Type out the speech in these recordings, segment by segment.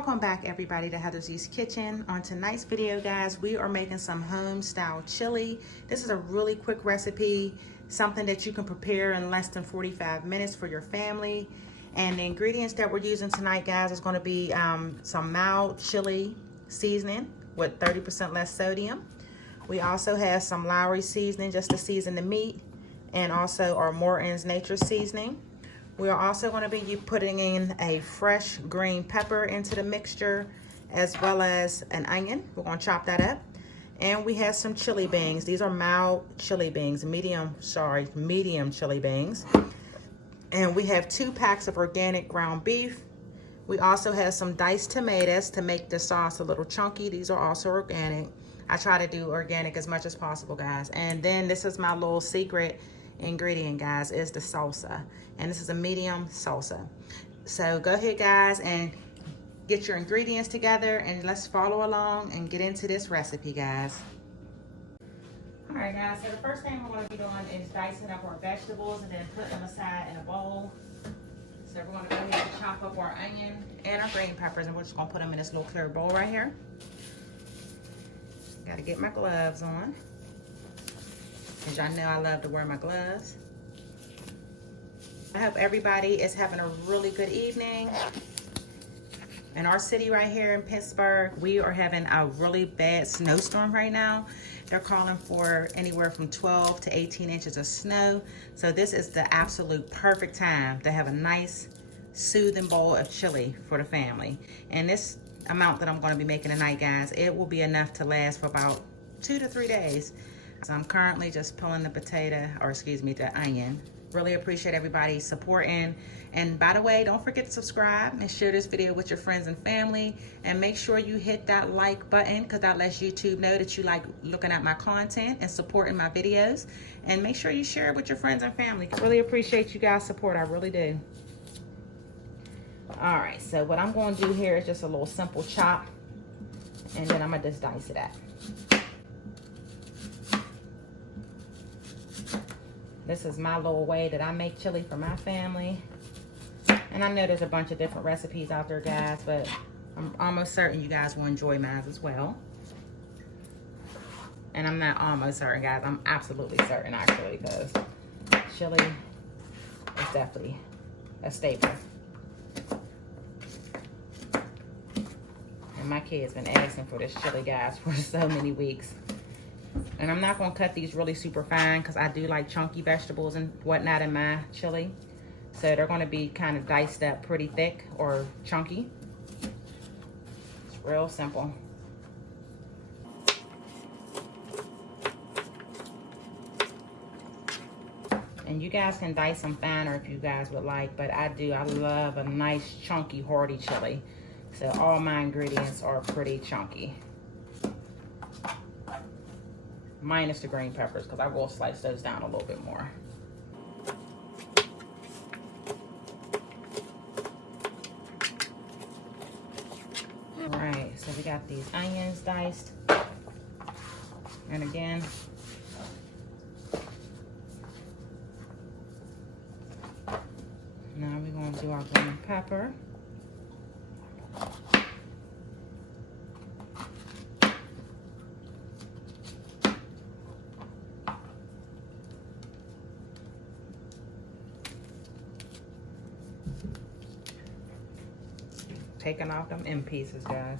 Welcome back everybody to Heather Z's Kitchen. On tonight's video, guys, we are making some home style chili. This is a really quick recipe, something that you can prepare in less than 45 minutes for your family. And the ingredients that we're using tonight, guys, is going to be some mild chili seasoning with 30% less sodium. We also have some Lowry seasoning just to season the meat, and also our Morton's Nature seasoning. We are also going to be putting in a fresh green pepper into the mixture, as well as an onion. We're going to chop that up. And we have some chili beans. These are mild chili beans, medium chili beans. And we have 2 packs of organic ground beef. We also have some diced tomatoes to make the sauce a little chunky. These are also organic. I try to do organic as much as possible, guys. And then this is my little secret ingredient, guys, is the salsa. And this is a medium salsa. So go ahead, guys, and get your ingredients together and let's follow along and get into this recipe, guys. All right, guys, so the first thing we're going to be doing is dicing up our vegetables and then putting them aside in a bowl. So we're going to go ahead and chop up our onion and our green peppers, and we're just going to put them in this little clear bowl right here. Got to get my gloves on, because y'all know I love to wear my gloves. I hope everybody is having a really good evening. In our city right here in Pittsburgh, we are having a really bad snowstorm right now. They're calling for anywhere from 12 to 18 inches of snow. So this is the absolute perfect time to have a nice soothing bowl of chili for the family. And this amount that I'm going to be making tonight, guys, it will be enough to last for about 2 to 3 days. So I'm currently just pulling the onion. Really appreciate everybody supporting. And by the way, don't forget to subscribe and share this video with your friends and family. And make sure you hit that like button, because that lets YouTube know that you like looking at my content and supporting my videos. And make sure you share it with your friends and family. I really appreciate you guys' support. I really do. All right, so what I'm going to do here is just a little simple chop. And then I'm going to just dice it up. This is my little way that I make chili for my family. And I know there's a bunch of different recipes out there, guys, but I'm almost certain you guys will enjoy mine as well. And I'm not almost certain, guys. I'm absolutely certain, actually, because chili is definitely a staple. And my kids been asking for this chili, guys, for so many weeks. And I'm not going to cut these really super fine, because I do like chunky vegetables and whatnot in my chili. So they're going to be kind of diced up pretty thick or chunky. It's real simple. And you guys can dice them finer if you guys would like, but I love a nice chunky hearty chili. So all my ingredients are pretty chunky. Minus the green peppers, because I will slice those down a little bit more. All right, so we got these onions diced. And again, now we're going to do our green pepper. Taking off them end pieces, guys.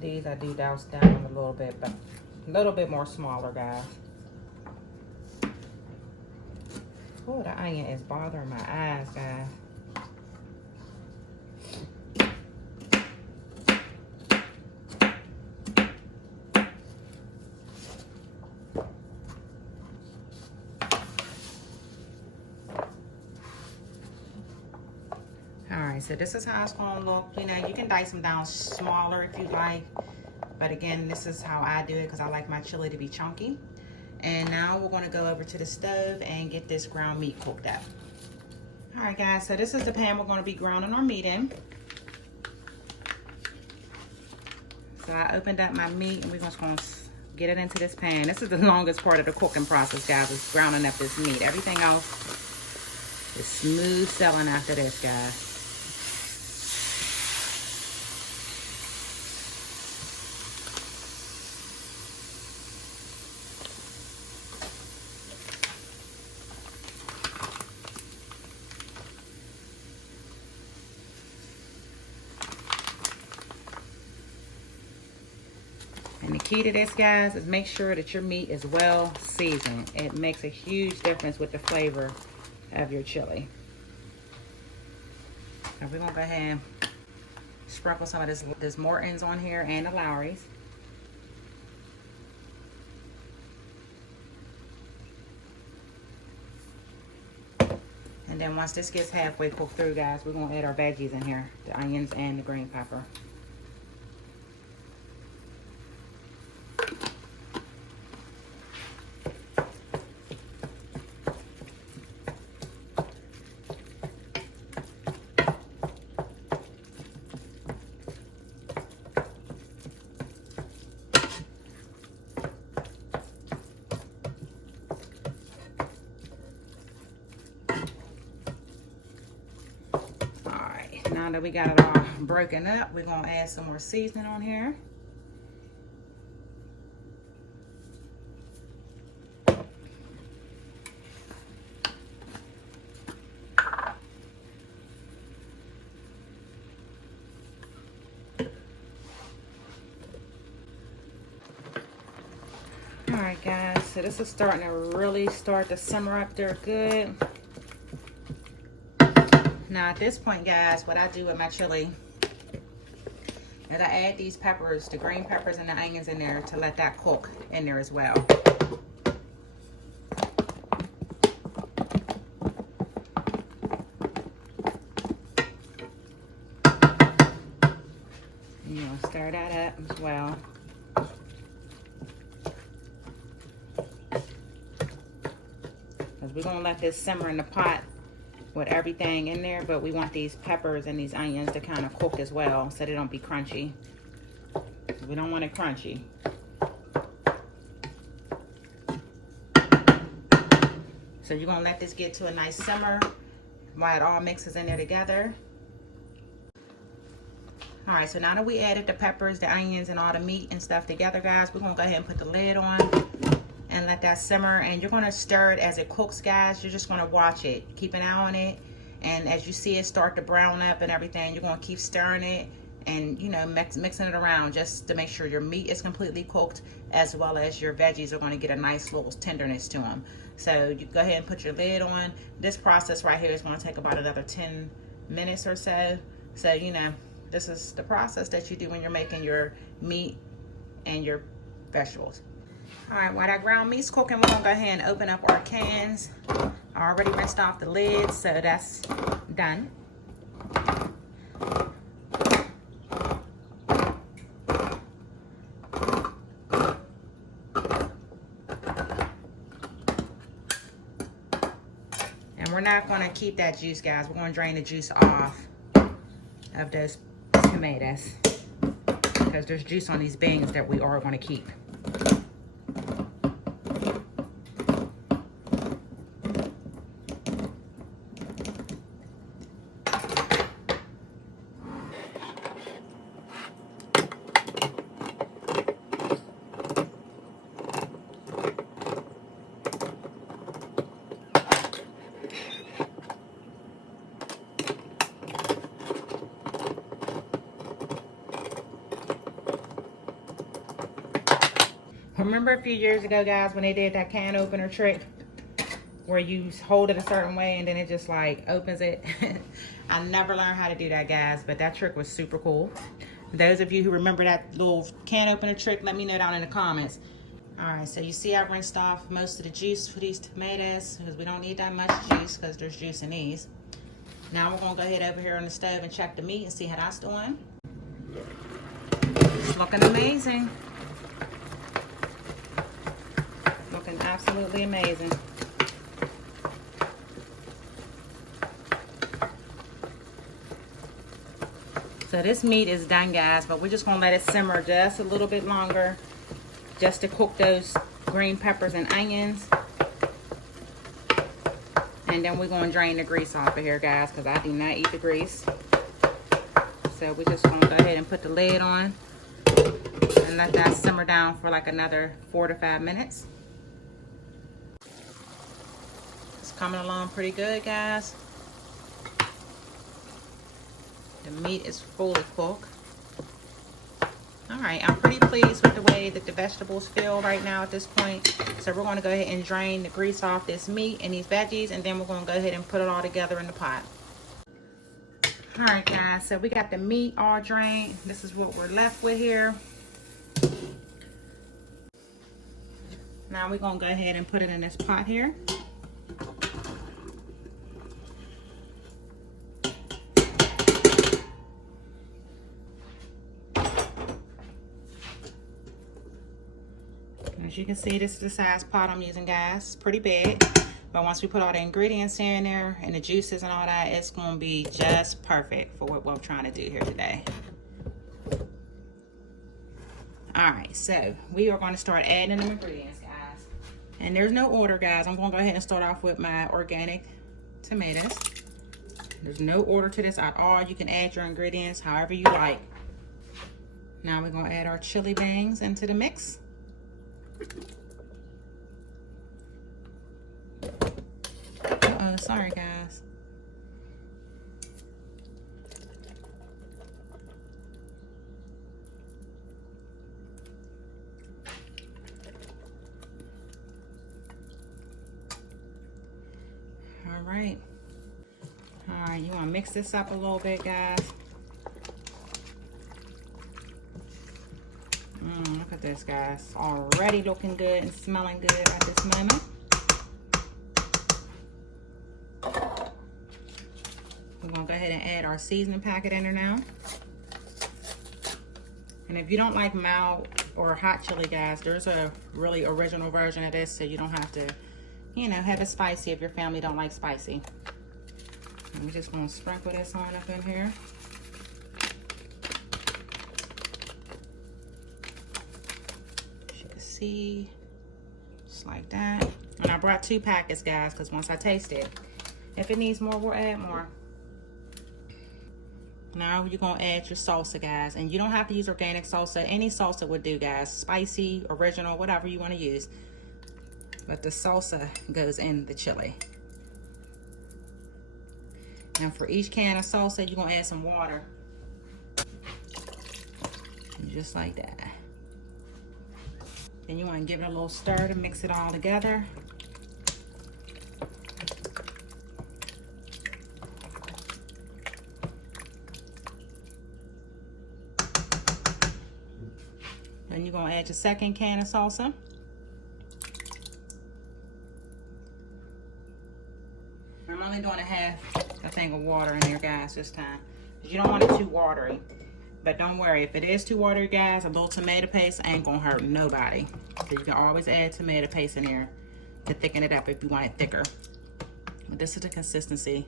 These I do douse down a little bit, but a little bit more smaller, guys. Oh, the onion is bothering my eyes, guys. So this is how it's going to look. You know, you can dice them down smaller if you like, but again, this is how I do it, because I like my chili to be chunky. And now we're going to go over to the stove and get this ground meat cooked up. All right, guys, so this is the pan we're going to be grounding our meat in. So I opened up my meat, and we're just going to get it into this pan. This is the longest part of the cooking process, guys, is grounding up this meat. Everything else is smooth sailing after this, guys. And the key to this, guys, is make sure that your meat is well seasoned. It makes a huge difference with the flavor of your chili. Now we're gonna go ahead and sprinkle some of this Morton's on here and the Lowry's. And then once this gets halfway cooked through, guys, we're gonna add our veggies in here, the onions and the green pepper. Now that we got it all broken up, we're gonna add some more seasoning on here. All right, guys, so this is starting to really start to simmer up there good. Now at this point, guys, what I do with my chili is I add these peppers, the green peppers and the onions in there to let that cook in there as well. And you'll stir that up as well. Because we're going to let this simmer in the pot with everything in there, but we want these peppers and these onions to kind of cook as well so they don't be crunchy. We don't want it crunchy. So you're gonna let this get to a nice simmer while it all mixes in there together. All right, so now that we added the peppers, the onions, and all the meat and stuff together, guys, we're gonna go ahead and put the lid on and let that simmer, and you're gonna stir it as it cooks, guys. You're just gonna watch it, keep an eye on it, and as you see it start to brown up and everything, you're gonna keep stirring it and, you know, mixing it around just to make sure your meat is completely cooked, as well as your veggies are gonna get a nice little tenderness to them. So you go ahead and put your lid on. This process right here is gonna take about another 10 minutes or so. So, you know, this is the process that you do when you're making your meat and your vegetables. All right, while that ground meat's cooking, we're gonna go ahead and open up our cans. I already rinsed off the lid, so that's done. And we're not gonna keep that juice, guys. We're gonna drain the juice off of those tomatoes because there's juice on these beans that we are gonna keep. Remember a few years ago, guys, when they did that can opener trick where you hold it a certain way and then it just like opens it? I never learned how to do that, guys, but that trick was super cool. Those of you who remember that little can opener trick, let me know down in the comments. All right, so you see I rinsed off most of the juice for these tomatoes because we don't need that much juice because there's juice in these. Now we're gonna go ahead over here on the stove and check the meat and see how that's doing. It's looking amazing. Looking absolutely amazing. So this meat is done, guys, but we're just gonna let it simmer just a little bit longer just to cook those green peppers and onions. And then we're going to drain the grease off of here, guys, because I do not eat the grease. So we're just going to go ahead and put the lid on and let that simmer down for like another 4 to 5 minutes. It's coming along pretty good, guys. The meat is fully cooked. All right, I'm pretty pleased with the way that the vegetables feel right now at this point. So we're going to go ahead and drain the grease off this meat and these veggies, and then we're going to go ahead and put it all together in the pot. All right, guys, so we got the meat all drained. This is what we're left with here. Now we're going to go ahead and put it in this pot here. As you can see, this is the size pot I'm using, guys. It's pretty big, but once we put all the ingredients in there and the juices and all that, it's going to be just perfect for what we're trying to do here today. All right, so we are going to start adding the ingredients, guys. And there's no order, guys. I'm going to go ahead and start off with my organic tomatoes. There's no order to this at all. You can add your ingredients however you like. Now we're going to add our chili bangs into the mix. Uh-oh, sorry, guys. All right. All right, you want to mix this up a little bit, guys. Look at this, guys. Already looking good and smelling good at this moment. We're going to go ahead and add our seasoning packet in there now. And if you don't like mild or hot chili, guys, there's a really original version of this, so you don't have to, you know, have it spicy if your family don't like spicy. And we're just going to sprinkle this on up in here. See, just like that. And I brought 2 packets, guys, because once I taste it, if it needs more, we'll add more. Now you're gonna add your salsa, guys, and you don't have to use organic salsa. Any salsa would do, guys. Spicy, original, whatever you want to use, but the salsa goes in the chili. Now for each can of salsa, you're gonna add some water, just like that. Then you want to give it a little stir to mix it all together. Then you're going to add your second can of salsa. I'm only doing a thing of water in there, guys, this time. You don't want it too watery. But don't worry, if it is too watery, guys, a little tomato paste ain't gonna hurt nobody. So you can always add tomato paste in there to thicken it up if you want it thicker. But this is the consistency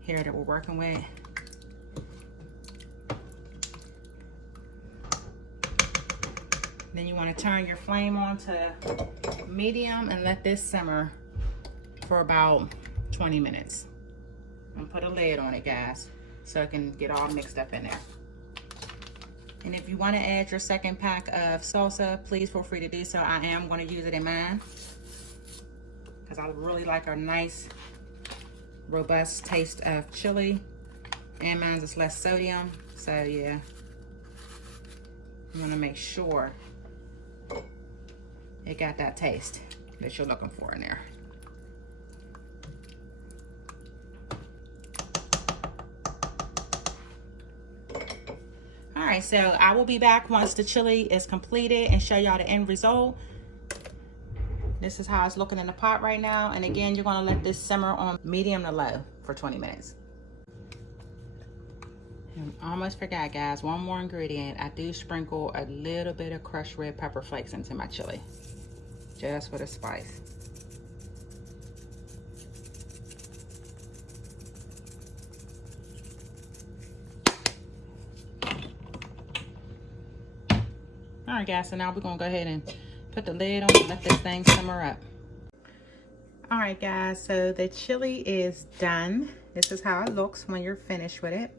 here that we're working with. Then you want to turn your flame on to medium and let this simmer for about 20 minutes. And put a lid on it, guys, so it can get all mixed up in there. And if you want to add your second pack of salsa, please feel free to do so. I am going to use it in mine because I really like a nice, robust taste of chili. And mine is less sodium, so yeah. You want to make sure it got that taste that you're looking for in there. All right, so I will be back once the chili is completed and show y'all the end result. This is how it's looking in the pot right now. And again, you're gonna let this simmer on medium to low for 20 minutes. And almost forgot, guys, one more ingredient. I do sprinkle a little bit of crushed red pepper flakes into my chili, just for the spice. All All right, guys, so now we're gonna go ahead and put the lid on and let this thing simmer up. All right, guys, so the chili is done. This is how it looks when you're finished with it.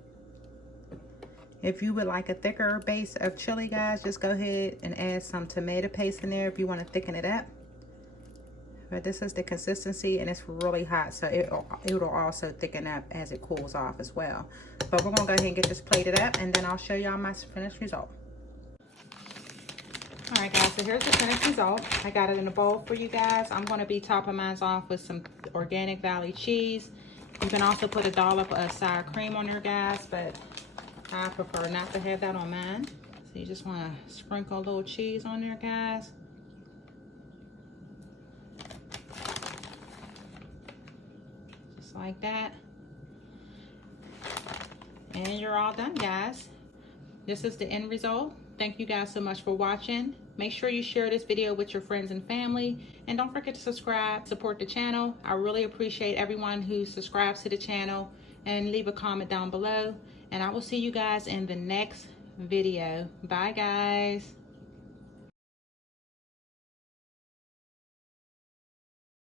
If you would like a thicker base of chili, guys, just go ahead and add some tomato paste in there if you want to thicken it up. But this is the consistency, and it's really hot, so it'll also thicken up as it cools off as well. But we're gonna go ahead and get this plated up, and then I'll show y'all my finished result. All right, guys, so here's the finished result. I got it in a bowl for you guys. I'm gonna be topping mine off with some organic Valley cheese. You can also put a dollop of sour cream on there, guys, but I prefer not to have that on mine. So you just want to sprinkle a little cheese on there, guys. Just like that. And you're all done, guys. This is the end result. Thank you guys so much for watching. Make sure you share this video with your friends and family. And don't forget to subscribe, support the channel. I really appreciate everyone who subscribes to the channel, and leave a comment down below. And I will see you guys in the next video. Bye, guys.